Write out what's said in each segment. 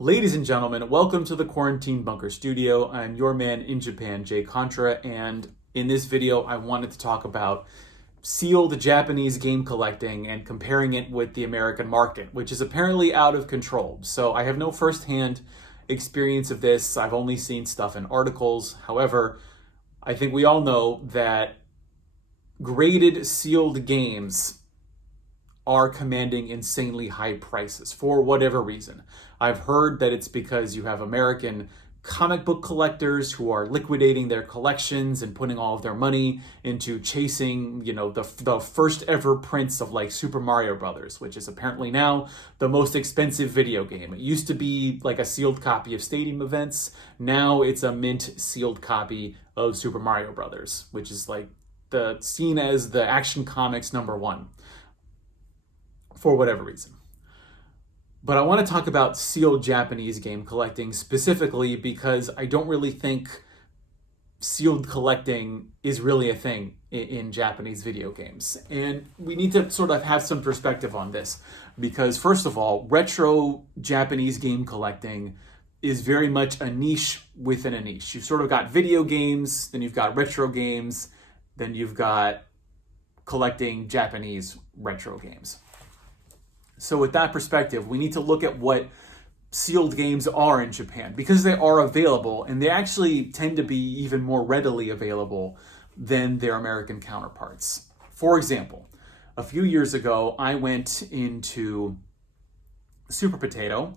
Ladies and gentlemen, welcome to the Quarantine Bunker Studio. I'm your man in Japan, Jay Contra, and in this video, I wanted to talk about sealed Japanese game collecting and comparing it with the American market, which is apparently out of control. So I have no firsthand experience of this. I've only seen stuff in articles. However, I think we all know that graded sealed games are commanding insanely high prices for whatever reason. I've heard that it's because you have American comic book collectors who are liquidating their collections and putting all of their money into chasing, the first ever prints of like Super Mario Brothers, which is apparently now the most expensive video game. It used to be like a sealed copy of Stadium Events. Now it's a mint sealed copy of Super Mario Brothers, which is like seen as the Action Comics #1 for whatever reason. But I want to talk about sealed Japanese game collecting specifically because I don't really think sealed collecting is really a thing in Japanese video games. And we need to sort of have some perspective on this because, first of all, retro Japanese game collecting is very much a niche within a niche. You've sort of got video games, then you've got retro games, then you've got collecting Japanese retro games. So with that perspective, we need to look at what sealed games are in Japan because they are available and they actually tend to be even more readily available than their American counterparts. For example, a few years ago, I went into Super Potato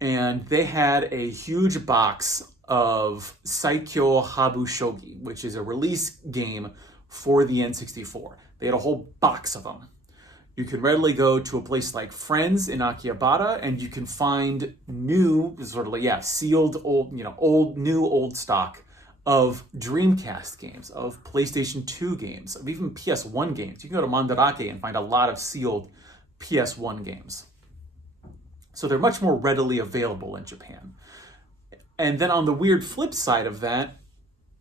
and they had a huge box of Saikyo Habu Shogi, which is a release game for the N64. They had a whole box of them. You can readily go to a place like Friends in Akihabara and you can find new, sort of like, sealed old stock of Dreamcast games, of PlayStation 2 games, of even PS1 games. You can go to Mandarake and find a lot of sealed PS1 games. So they're much more readily available in Japan. And then on the weird flip side of that,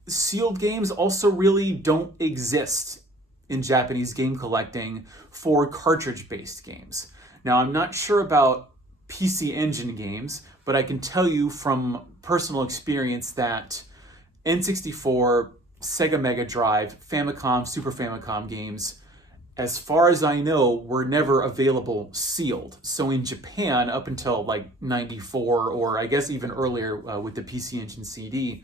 sealed games also really don't exist in Japanese game collecting for cartridge-based games. Now, I'm not sure about PC Engine games, but I can tell you from personal experience that N64, Sega Mega Drive, Famicom, Super Famicom games, as far as I know, were never available sealed. So in Japan, up until like 94, or I guess even earlier with the PC Engine CD,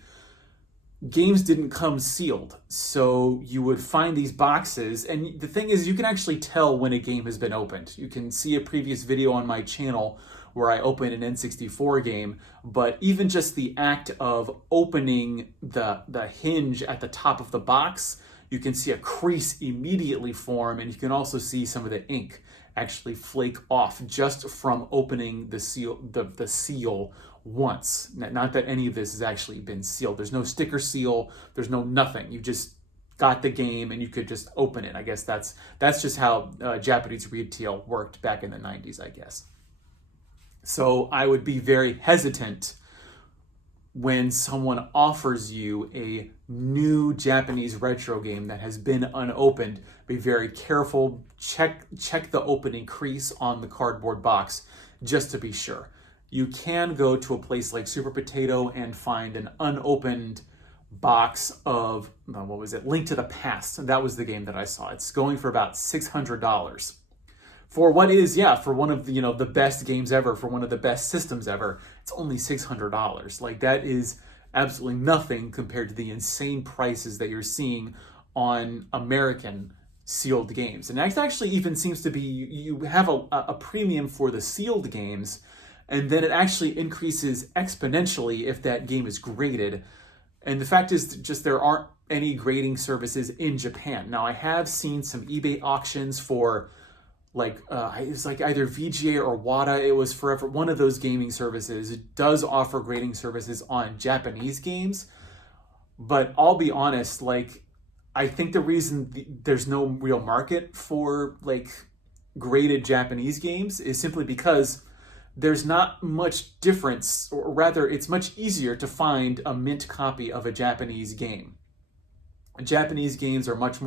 games didn't come sealed. So you would find these boxes, and the thing is, you can actually tell when a game has been opened. You can see a previous video on my channel where I opened an N64 game, but even just the act of opening the hinge at the top of the box, you can see a crease immediately form, and you can also see some of the ink actually flake off just from opening the seal once. Not that any of this has actually been sealed. There's no sticker seal. There's no nothing. You just got the game and you could just open it. I guess that's just how Japanese retail worked back in the 90s, I guess. So I would be very hesitant when someone offers you a new Japanese retro game that has been unopened. Be very careful. Check the opening crease on the cardboard box just to be sure. You can go to a place like Super Potato and find an unopened box of, Link to the Past. That was the game that I saw. It's going for about $600. For what is, for one of the, the best games ever, for one of the best systems ever, it's only $600. Like, that is absolutely nothing compared to the insane prices that you're seeing on American sealed games. And that actually even seems to be, you have a premium for the sealed games, and then it actually increases exponentially if that game is graded. And the fact is just there aren't any grading services in Japan. Now, I have seen some eBay auctions for it was like either VGA or WATA. It was forever one of those gaming services. It does offer grading services on Japanese games. But I'll be honest, I think the reason there's no real market for graded Japanese games is simply because there's not much difference, or rather, it's much easier to find a mint copy of a Japanese game. Japanese games are much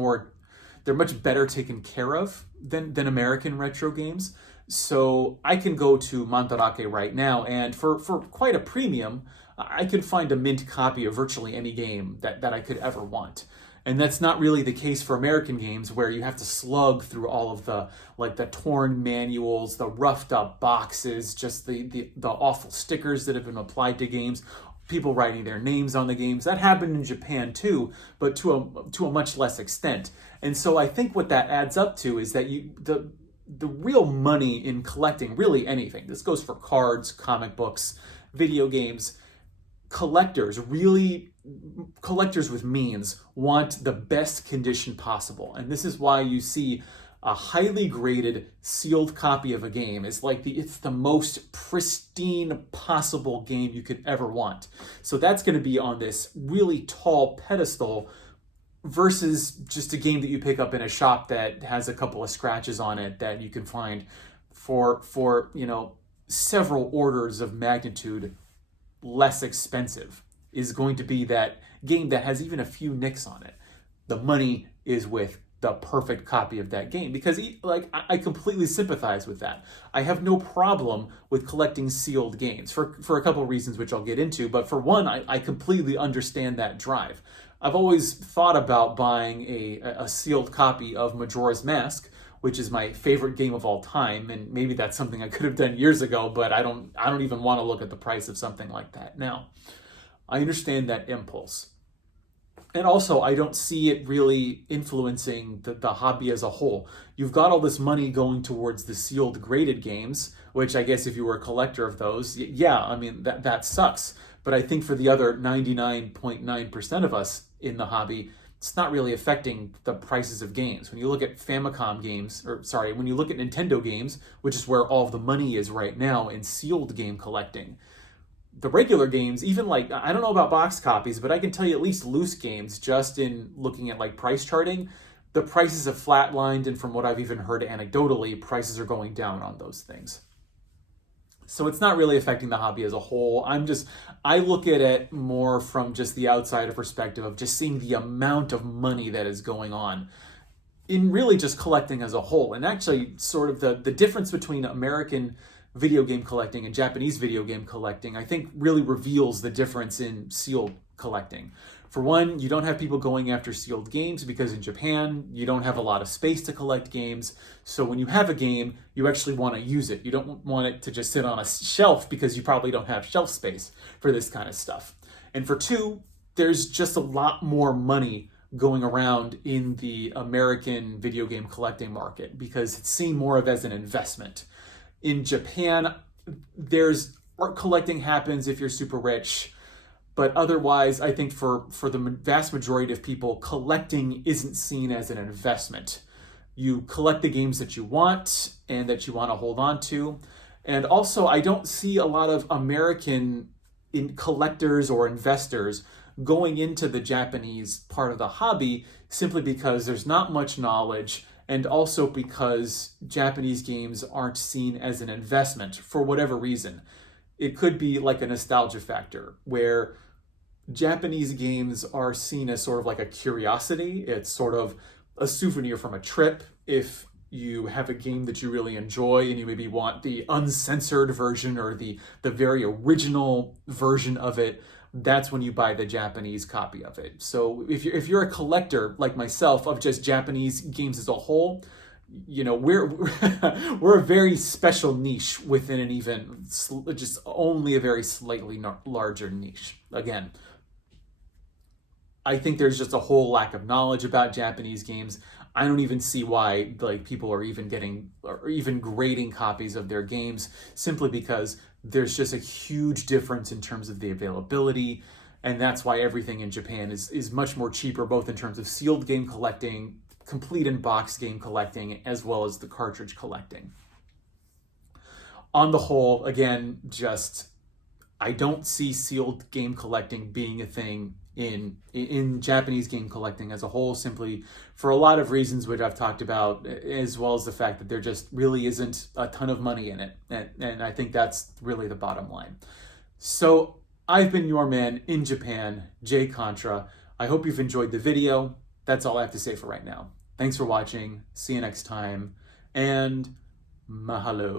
better taken care of than American retro games. So I can go to Mandarake right now, and for quite a premium, I can find a mint copy of virtually any game that I could ever want. And that's not really the case for American games, where you have to slug through all of the torn manuals, the roughed up boxes, just the awful stickers that have been applied to games, people writing their names on the games. That happened in Japan too, but to a much less extent. And so I think what that adds up to is that the real money in collecting really anything, this goes for cards, comic books, video games, collectors with means want the best condition possible. And this is why you see a highly graded sealed copy of a game is like it's the most pristine possible game you could ever want. So that's going to be on this really tall pedestal versus just a game that you pick up in a shop that has a couple of scratches on it that you can find for several orders of magnitude less expensive, is going to be that game that has even a few nicks on it. The money is with the perfect copy of that game, because I completely sympathize with that. I have no problem with collecting sealed games for a couple of reasons, which I'll get into. But for one, I completely understand that drive. I've always thought about buying a sealed copy of Majora's Mask, which is my favorite game of all time, and maybe that's something I could have done years ago, but I don't even want to look at the price of something like that now. I understand that impulse. And also, I don't see it really influencing the hobby as a whole. You've got all this money going towards the sealed graded games, which I guess if you were a collector of those, yeah, I mean, that sucks. But I think for the other 99.9% of us in the hobby, it's not really affecting the prices of games. When you look at Famicom games, when you look at Nintendo games, which is where all of the money is right now in sealed game collecting, the regular games, even I don't know about box copies, but I can tell you at least loose games, just in looking at price charting, the prices have flatlined, and from what I've even heard anecdotally, prices are going down on those things. So it's not really affecting the hobby as a whole. I look at it more from just the outsider perspective of just seeing the amount of money that is going on in really just collecting as a whole. And actually sort of the difference between American video game collecting and Japanese video game collecting, I think really reveals the difference in sealed collecting. For one, you don't have people going after sealed games because in Japan, you don't have a lot of space to collect games. So when you have a game, you actually want to use it. You don't want it to just sit on a shelf because you probably don't have shelf space for this kind of stuff. And for two, there's just a lot more money going around in the American video game collecting market because it's seen more of as an investment. In Japan, there's art collecting happens if you're super rich. But otherwise, I think for the vast majority of people, collecting isn't seen as an investment. You collect the games that you want and that you want to hold on to. And also, I don't see a lot of American collectors or investors going into the Japanese part of the hobby simply because there's not much knowledge, and also because Japanese games aren't seen as an investment for whatever reason. It could be like a nostalgia factor where Japanese games are seen as sort of like a curiosity. It's sort of a souvenir from a trip. If you have a game that you really enjoy and you maybe want the uncensored version or the very original version of it, that's when you buy the Japanese copy of it. So if you're a collector like myself of just Japanese games as a whole, we're a very special niche within an even just only a very slightly larger niche. Again, I think there's just a whole lack of knowledge about Japanese games. I don't even see why people are even getting or even grading copies of their games, simply because there's just a huge difference in terms of the availability. And that's why everything in Japan is much more cheaper, both in terms of sealed game collecting, complete in box game collecting, as well as the cartridge collecting. On the whole, again, I don't see sealed game collecting being a thing in Japanese game collecting as a whole, simply for a lot of reasons which I've talked about, as well as the fact that there just really isn't a ton of money in it. And I think that's really the bottom line. So I've been your man in Japan, Jay Contra. I hope you've enjoyed the video. That's all I have to say for right now. Thanks for watching. See you next time. And Mahalo.